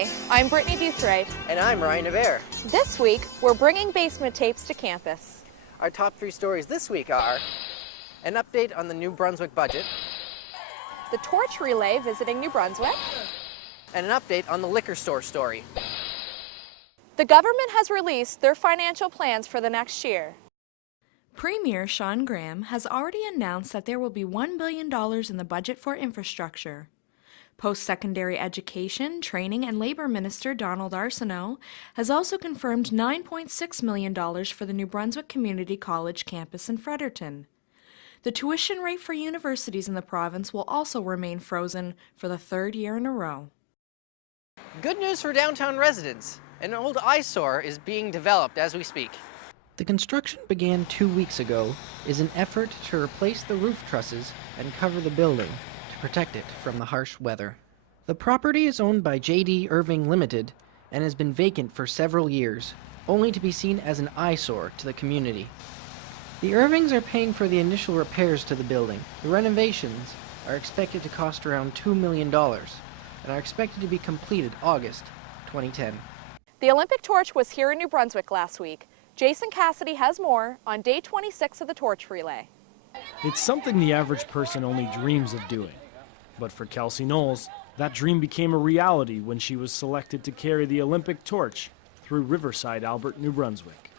Hi, I'm Brittany Duthright. And I'm Ryan Navarre. This week, we're bringing basement tapes to campus. Our top 3 stories this week are an update on the New Brunswick budget, The torch relay visiting New Brunswick, and an update on the liquor store story. The government has released their financial plans for the next year. Premier Sean Graham has already announced that there will be $1 billion in the budget for infrastructure. Post-secondary education, training, and labor minister Donald Arsenault has also confirmed $9.6 million for the New Brunswick Community College campus in Fredericton. The tuition rate for universities in the province will also remain frozen for the 3rd year in a row. Good news for downtown residents. An old eyesore is being developed as we speak. The construction began 2 weeks ago is an effort to replace the roof trusses and cover the building to protect it from the harsh weather. The property is owned by J.D. Irving Limited and has been vacant for several years, only to be seen as an eyesore to the community. The Irvings are paying for the initial repairs to the building. The renovations are expected to cost around $2 million and are expected to be completed August 2010. The Olympic torch was here in New Brunswick last week. Jason Cassidy has more on day 26 of the torch relay. It's something the average person only dreams of doing. But for Kelsey Knowles, that dream became a reality when she was selected to carry the Olympic torch through Riverside, Albert, New Brunswick.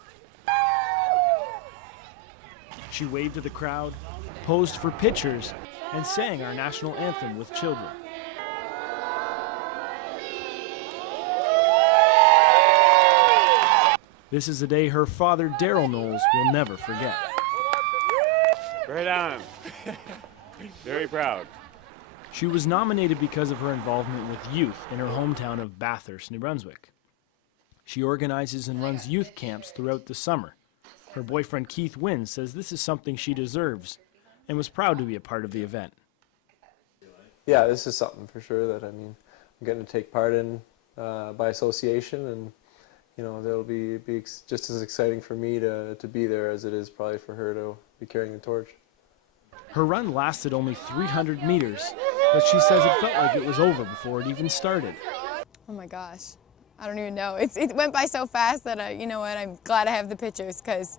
She waved to the crowd, posed for pictures, and sang our national anthem with children. This is a day her father, Daryl Knowles, will never forget. Right on. Very proud. She was nominated because of her involvement with youth in her hometown of Bathurst, New Brunswick. She organizes and runs youth camps throughout the summer. Her boyfriend Keith Wynn says this is something she deserves and was proud to be a part of the event. Yeah, this is something for sure that I'm getting to take part in by association, and that'll be just as exciting for me to be there as it is probably for her to be carrying the torch. Her run lasted only 300 meters, but she says it felt like it was over before it even started. Oh my gosh, I don't even know. It went by so fast that I'm glad I have the pictures, because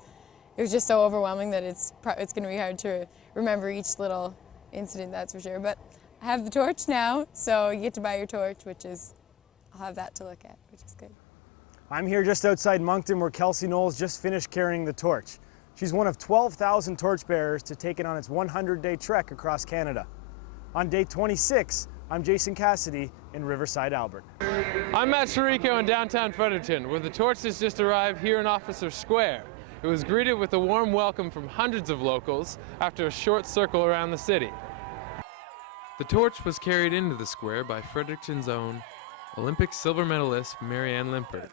it was just so overwhelming that it's going to be hard to remember each little incident, that's for sure. But I have the torch now, so you get to buy your torch, I'll have that to look at, which is good. I'm here just outside Moncton where Kelsey Knowles just finished carrying the torch. She's one of 12,000 torchbearers to take it on its 100-day trek across Canada. On day 26, I'm Jason Cassidy in Riverside, Albert. I'm Matt Chirico in downtown Fredericton, where the torch has just arrived here in Officer Square. It was greeted with a warm welcome from hundreds of locals after a short circle around the city. The torch was carried into the square by Fredericton's own Olympic silver medalist Marianne Limpert.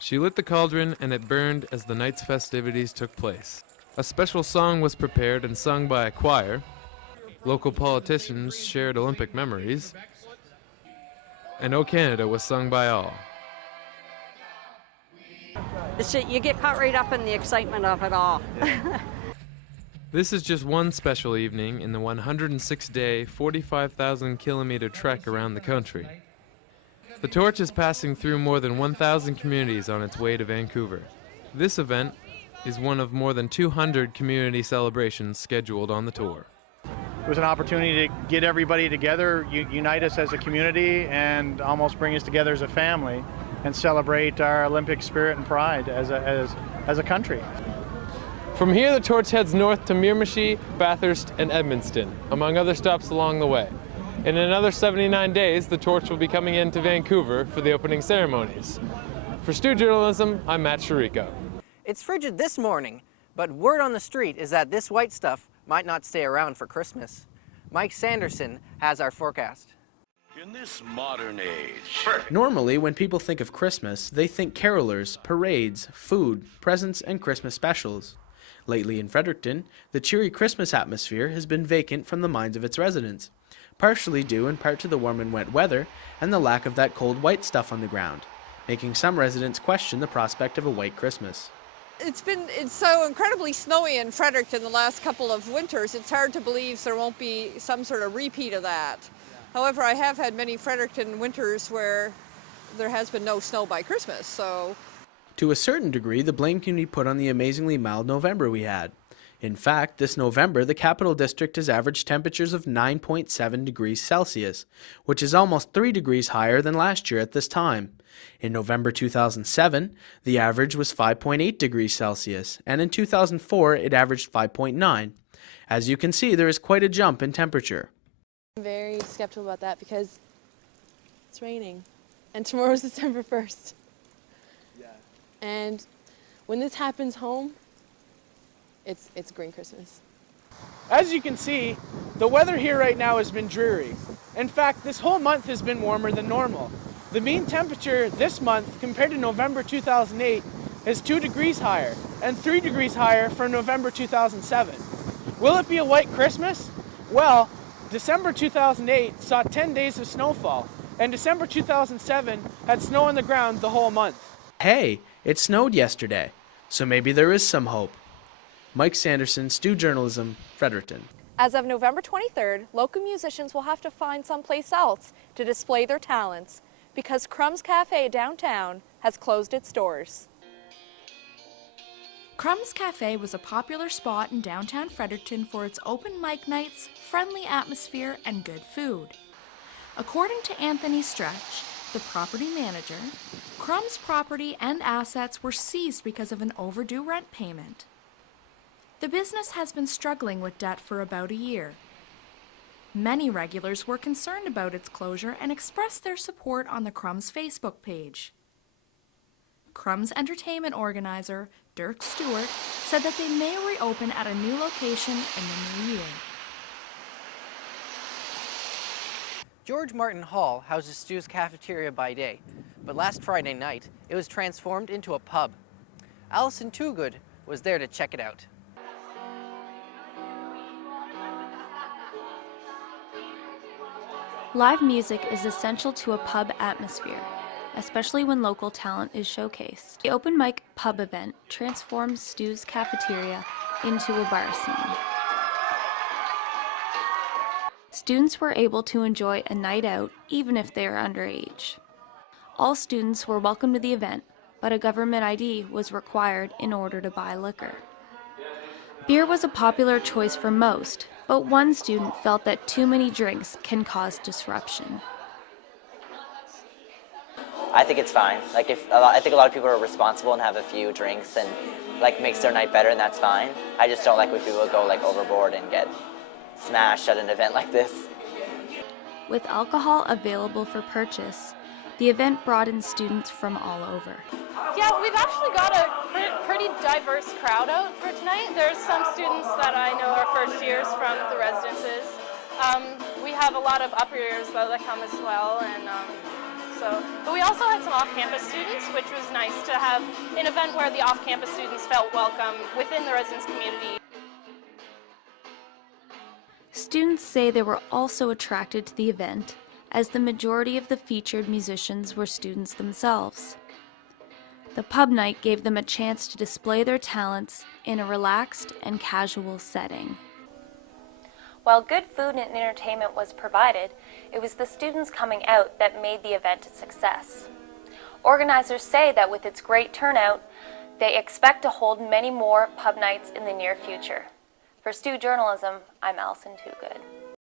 She lit the cauldron and it burned as the night's festivities took place. A special song was prepared and sung by a choir. Local politicians shared Olympic memories. And O Canada was sung by all. You get caught right up in the excitement of it all. This is just one special evening in the 106-day, 45,000-kilometer trek around the country. The torch is passing through more than 1,000 communities on its way to Vancouver. This event is one of more than 200 community celebrations scheduled on the tour. It was an opportunity to get everybody together, unite us as a community, and almost bring us together as a family and celebrate our Olympic spirit and pride as a country. From here, the torch heads north to Miramichi, Bathurst, and Edmundston, among other stops along the way. In another 79 days, the torch will be coming into Vancouver for the opening ceremonies. For Stu Journalism, I'm Matt Chirico. It's frigid this morning, but word on the street is that this white stuff might not stay around for Christmas. Mike Sanderson has our forecast. In this modern age. Normally, when people think of Christmas, they think carolers, parades, food, presents, and Christmas specials. Lately in Fredericton, the cheery Christmas atmosphere has been vacant from the minds of its residents, partially due in part to the warm and wet weather and the lack of that cold white stuff on the ground, making some residents question the prospect of a white Christmas. It's so incredibly snowy in Fredericton the last couple of winters, it's hard to believe there won't be some sort of repeat of that. However, I have had many Fredericton winters where there has been no snow by Christmas, so. To a certain degree, the blame can be put on the amazingly mild November we had. In fact, this November, the Capital District has averaged temperatures of 9.7 degrees Celsius, which is almost 3 degrees higher than last year at this time. In November 2007, the average was 5.8 degrees Celsius, and in 2004, it averaged 5.9. As you can see, there is quite a jump in temperature. I'm very skeptical about that because it's raining, and tomorrow's December 1st. Yeah. And when this happens home, it's green Christmas. As you can see, the weather here right now has been dreary. In fact, this whole month has been warmer than normal. The mean temperature this month compared to November 2008 is 2 degrees higher and 3 degrees higher for November 2007. Will it be a white Christmas? Well, December 2008 saw 10 days of snowfall, and December 2007 had snow on the ground the whole month. Hey, it snowed yesterday, so maybe there is some hope. Mike Sanderson, Stu Journalism, Fredericton. As of November 23rd, local musicians will have to find someplace else to display their talents because Crumb's Cafe downtown has closed its doors. Crumb's Cafe was a popular spot in downtown Fredericton for its open mic nights, friendly atmosphere, and good food. According to Anthony Stretch, the property manager, Crumb's property and assets were seized because of an overdue rent payment. The business has been struggling with debt for about a year. Many regulars were concerned about its closure and expressed their support on the Crumb's Facebook page. Crumb's entertainment organizer, Dirk Stewart, said that they may reopen at a new location in the new year. George Martin Hall houses Stu's cafeteria by day, but last Friday night, it was transformed into a pub. Allison Toogood was there to check it out. Live music is essential to a pub atmosphere, especially when local talent is showcased. The open mic pub event transformed Stu's cafeteria into a bar scene. Students were able to enjoy a night out even if they are underage. All students were welcome to the event, but a government ID was required in order to buy liquor. Beer was a popular choice for most, but one student felt that too many drinks can cause disruption. I think it's fine. I think a lot of people are responsible and have a few drinks and makes their night better, and that's fine. I just don't like when people go overboard and get smashed at an event like this. With alcohol available for purchase, the event brought in students from all over. Yeah, we've actually got a pretty diverse crowd out for tonight. There's some students that I know are first years from the residences. We have a lot of upper years that come as well, and but we also had some off-campus students, which was nice to have an event where the off-campus students felt welcome within the residence community. Students say they were also attracted to the event, as the majority of the featured musicians were students themselves. The pub night gave them a chance to display their talents in a relaxed and casual setting. While good food and entertainment was provided, it was the students coming out that made the event a success. Organizers say that with its great turnout, they expect to hold many more pub nights in the near future. For Stu Journalism, I'm Allison Toogood.